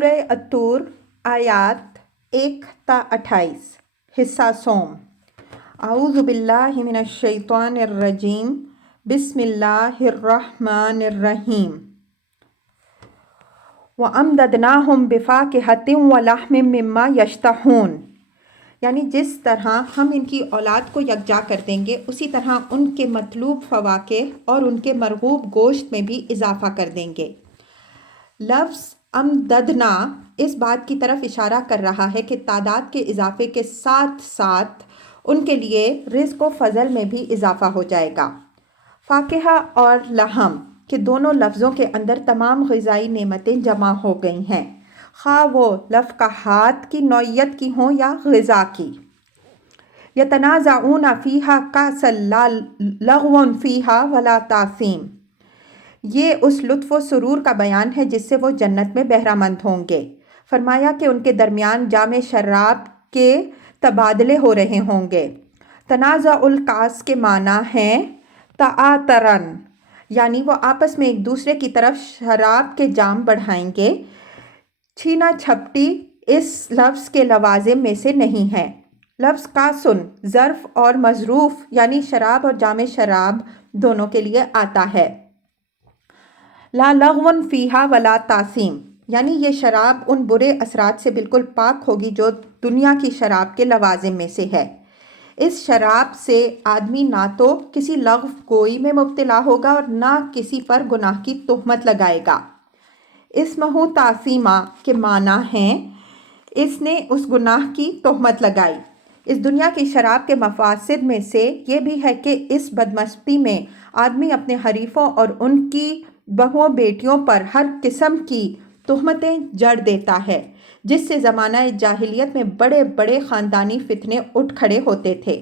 سورہ الطور آیات 1 تا 28 حصہ سوم۔ اعوذ باللہ من الشیطان الرجیم، بسم اللہ الرحمن الرحیم۔ وَأَمْدَدْنَاهُمْ بِفَاكِهَةٍ وَلَحْمٍ مِّمَّا يَشْتَهُونَ، یعنی جس طرح ہم ان کی اولاد کو یکجا کر دیں گے اسی طرح ان کے مطلوب فواکہ اور ان کے مرغوب گوشت میں بھی اضافہ کر دیں گے۔ لفظ امددنا اس بات کی طرف اشارہ کر رہا ہے کہ تعداد کے اضافے کے ساتھ ساتھ ان کے لیے رزق و فضل میں بھی اضافہ ہو جائے گا۔ فاکہہ اور لحم کہ دونوں لفظوں کے اندر تمام غذائی نعمتیں جمع ہو گئی ہیں، خواہ وہ لفقہات کی نوعیت کی ہوں یا غذا کی۔ یتنازعون فیہا کأسا لا لغو فیہا ولا تاثیم، یہ اس لطف و سرور کا بیان ہے جس سے وہ جنت میں بہرہ مند ہوں گے۔ فرمایا کہ ان کے درمیان جام شراب کے تبادلے ہو رہے ہوں گے۔ تنازع الکاس کے معنی ہیں تعاطرن، یعنی وہ آپس میں ایک دوسرے کی طرف شراب کے جام بڑھائیں گے۔ چھینا چھپٹی اس لفظ کے لوازم میں سے نہیں ہے۔ لفظ کاسن ظرف اور مظروف یعنی شراب اور جام شراب دونوں کے لیے آتا ہے۔ لا لغو فیہا ولا تاثیم، یعنی یہ شراب ان برے اثرات سے بالکل پاک ہوگی جو دنیا کی شراب کے لوازم میں سے ہے۔ اس شراب سے آدمی نہ تو کسی لغو گوئی میں مبتلا ہوگا اور نہ کسی پر گناہ کی تہمت لگائے گا۔ اسمہ تعصیمہ کے معنی ہیں اس نے اس گناہ کی تہمت لگائی۔ اس دنیا کی شراب کے مفاسد میں سے یہ بھی ہے کہ اس بدمستی میں آدمی اپنے حریفوں اور ان کی بہوؤں بیٹیوں پر ہر قسم کی تہمتیں جڑ دیتا ہے، جس سے زمانہ جاہلیت میں بڑے بڑے خاندانی فتنے اٹھ کھڑے ہوتے تھے۔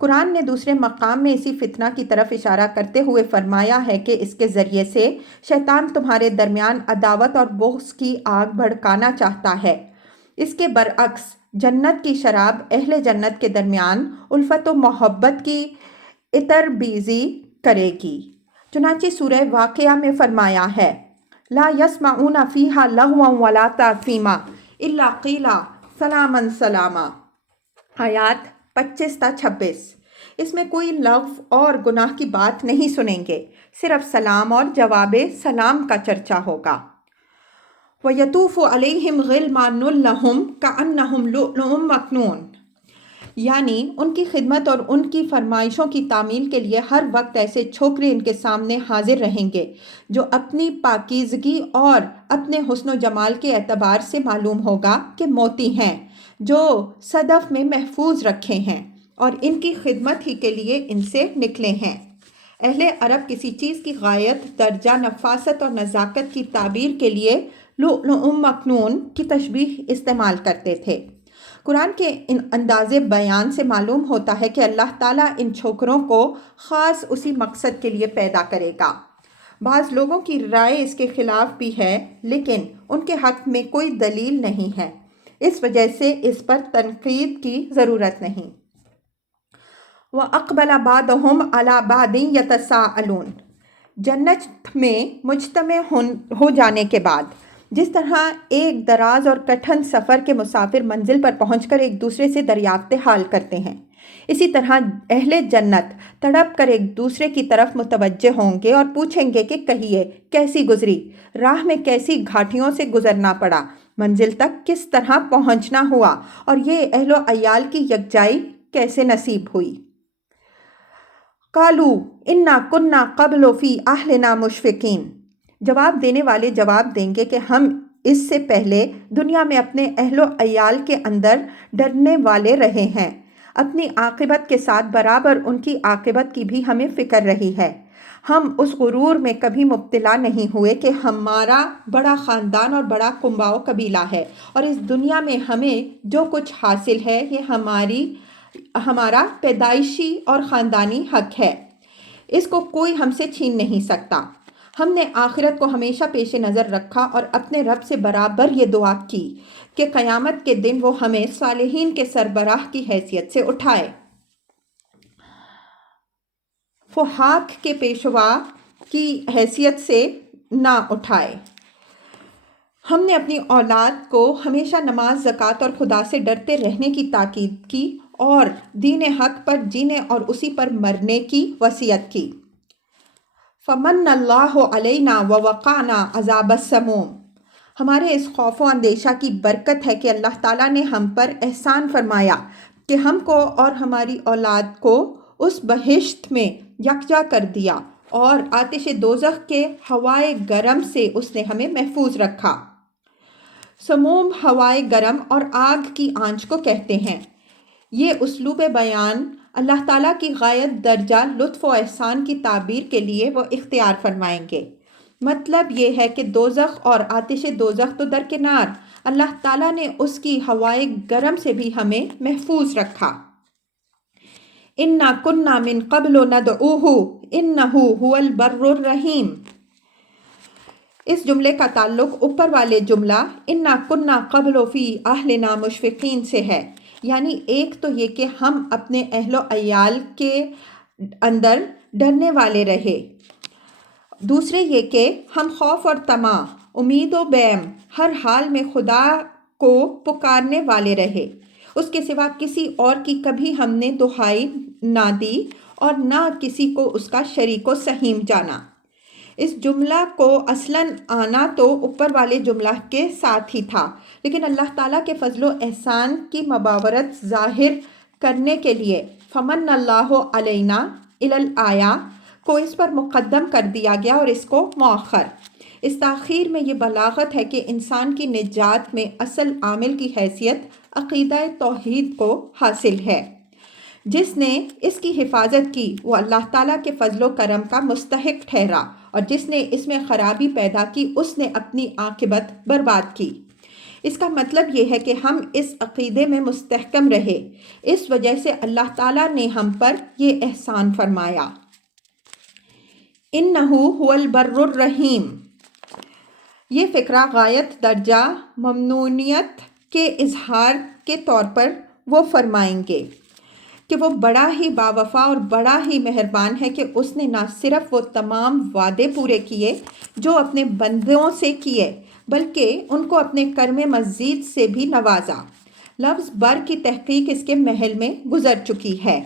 قرآن نے دوسرے مقام میں اسی فتنہ کی طرف اشارہ کرتے ہوئے فرمایا ہے کہ اس کے ذریعے سے شیطان تمہارے درمیان عداوت اور بغض کی آگ بھڑکانا چاہتا ہے۔ اس کے برعکس جنت کی شراب اہل جنت کے درمیان الفت و محبت کی عطر بیزی کرے گی۔ چنانچہ سورہ واقعہ میں فرمایا ہے لا یسمعون فیہا لغوا ولا تاثیما الا قیلا سلاما سلاما، آیات 25 تا 26۔ اس میں کوئی لغو اور گناہ کی بات نہیں سنیں گے، صرف سلام اور جواب سلام کا چرچا ہوگا۔ وَيَطُوفُ عَلَيْهِمْ غِلْمَانٌ لَهُمْ كَأَنَّهُمْ لُؤْلُؤٌ مَكْنُونٌ، یعنی ان کی خدمت اور ان کی فرمائشوں کی تعمیل کے لیے ہر وقت ایسے چھوکرے ان کے سامنے حاضر رہیں گے جو اپنی پاکیزگی اور اپنے حسن و جمال کے اعتبار سے معلوم ہوگا کہ موتی ہیں، جو صدف میں محفوظ رکھے ہیں اور ان کی خدمت ہی کے لیے ان سے نکلے ہیں۔ اہل عرب کسی چیز کی غایت درجہ نفاست اور نزاکت کی تعبیر کے لیے لؤلؤ مکنون کی تشبیہ استعمال کرتے تھے۔ قرآن کے ان انداز بیان سے معلوم ہوتا ہے کہ اللہ تعالیٰ ان چھوکروں کو خاص اسی مقصد کے لیے پیدا کرے گا۔ بعض لوگوں کی رائے اس کے خلاف بھی ہے، لیکن ان کے حق میں کوئی دلیل نہیں ہے، اس وجہ سے اس پر تنقید کی ضرورت نہیں۔ وَأَقْبَلَ بَعْضُهُمْ عَلَى بَعْضٍ يَتَسَاءَلُونَ، جنت میں مجتمع ہو جانے کے بعد جس طرح ایک دراز اور کٹھن سفر کے مسافر منزل پر پہنچ کر ایک دوسرے سے دریافت حال کرتے ہیں، اسی طرح اہل جنت تڑپ کر ایک دوسرے کی طرف متوجہ ہوں گے اور پوچھیں گے کہ کہیے کیسی گزری، راہ میں کیسی گھاٹیوں سے گزرنا پڑا، منزل تک کس طرح پہنچنا ہوا اور یہ اہل و عیال کی یکجائی کیسے نصیب ہوئی۔ قالوا انا کنا قبل فی اہلنا مشفقین، جواب دینے والے جواب دیں گے کہ ہم اس سے پہلے دنیا میں اپنے اہل و عیال کے اندر ڈرنے والے رہے ہیں، اپنی عاقبت کے ساتھ برابر ان کی عاقبت کی بھی ہمیں فکر رہی ہے۔ ہم اس غرور میں کبھی مبتلا نہیں ہوئے کہ ہمارا بڑا خاندان اور بڑا کنباؤ قبیلہ ہے اور اس دنیا میں ہمیں جو کچھ حاصل ہے یہ ہمارا پیدائشی اور خاندانی حق ہے، اس کو کوئی ہم سے چھین نہیں سکتا۔ ہم نے آخرت کو ہمیشہ پیش نظر رکھا اور اپنے رب سے برابر یہ دعا کی کہ قیامت کے دن وہ ہمیں صالحین کے سربراہ کی حیثیت سے اٹھائے، فحاق کے پیشوا کی حیثیت سے نہ اٹھائے۔ ہم نے اپنی اولاد کو ہمیشہ نماز، زکوٰۃ اور خدا سے ڈرتے رہنے کی تاکید کی اور دین حق پر جینے اور اسی پر مرنے کی وصیت کی۔ فمن اللہ علینا ووقعنا عذاب السموم۔ ہمارے اس خوف و اندیشہ کی برکت ہے کہ اللہ تعالیٰ نے ہم پر احسان فرمایا کہ ہم کو اور ہماری اولاد کو اس بہشت میں یکجا کر دیا اور آتش دوزخ کے ہوائے گرم سے اس نے ہمیں محفوظ رکھا۔ سموم ہوائے گرم اور آگ کی آنچ کو کہتے ہیں۔ یہ اسلوب بیان اللہ تعالیٰ کی غایت درجہ لطف و احسان کی تعبیر کے لیے وہ اختیار فرمائیں گے۔ مطلب یہ ہے کہ دوزخ اور آتش دوزخ تو درکنار، اللہ تعالیٰ نے اس کی ہوائے گرم سے بھی ہمیں محفوظ رکھا۔ اِنَّا كُنَّا مِن قَبْلُ نَدْعُوهُ إِنَّهُ هُوَ الْبَرُّ الرَّحِيمُ۔ اس جملے کا تعلق اوپر والے جملہ اِنَّا كُنَّا قَبْلُ فِي أَهْلِنَا مُشْفِقِينَ سے ہے، یعنی ایک تو یہ کہ ہم اپنے اہل و عیال کے اندر ڈرنے والے رہے، دوسرے یہ کہ ہم خوف اور طمع، امید و بیم ہر حال میں خدا کو پکارنے والے رہے، اس کے سوا کسی اور کی کبھی ہم نے دہائی نہ دی اور نہ کسی کو اس کا شریک و سہیم جانا۔ اس جملہ کو اصلاً آنا تو اوپر والے جملہ کے ساتھ ہی تھا، لیکن اللہ تعالیٰ کے فضل و احسان کی مبارت ظاہر کرنے کے لیے فمن اللہ علینا الی الآیہ کو اس پر مقدم کر دیا گیا اور اس کو مؤخر۔ اس تاخیر میں یہ بلاغت ہے کہ انسان کی نجات میں اصل عامل کی حیثیت عقیدہ توحید کو حاصل ہے۔ جس نے اس کی حفاظت کی وہ اللہ تعالیٰ کے فضل و کرم کا مستحق ٹھہرا، اور جس نے اس میں خرابی پیدا کی اس نے اپنی عاقبت برباد کی۔ اس کا مطلب یہ ہے کہ ہم اس عقیدے میں مستحکم رہے، اس وجہ سے اللہ تعالیٰ نے ہم پر یہ احسان فرمایا۔ اِنَّهُ هُوَ الْبَرُّ الرَّحِيمُ۔ یہ فقرہ غایت درجہ ممنونیت کے اظہار کے طور پر وہ فرمائیں گے کہ وہ بڑا ہی باوفا اور بڑا ہی مہربان ہے کہ اس نے نہ صرف وہ تمام وعدے پورے کیے جو اپنے بندوں سے کیے، بلکہ ان کو اپنے کرم مزید سے بھی نوازا۔ لفظ بر کی تحقیق اس کے محل میں گزر چکی ہے۔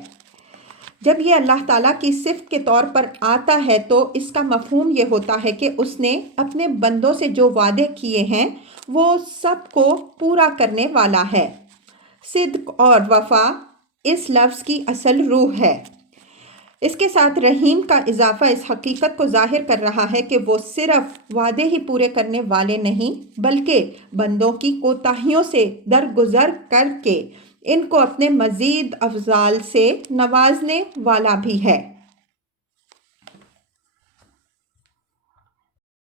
جب یہ اللہ تعالیٰ کی صفت کے طور پر آتا ہے تو اس کا مفہوم یہ ہوتا ہے کہ اس نے اپنے بندوں سے جو وعدے کیے ہیں وہ سب کو پورا کرنے والا ہے۔ صدق اور وفا اس لفظ کی اصل روح ہے۔ اس کے ساتھ رحیم کا اضافہ اس حقیقت کو ظاہر کر رہا ہے کہ وہ صرف وعدے ہی پورے کرنے والے نہیں بلکہ بندوں کی کوتاہیوں سے درگزر کر کے ان کو اپنے مزید افضال سے نوازنے والا بھی ہے۔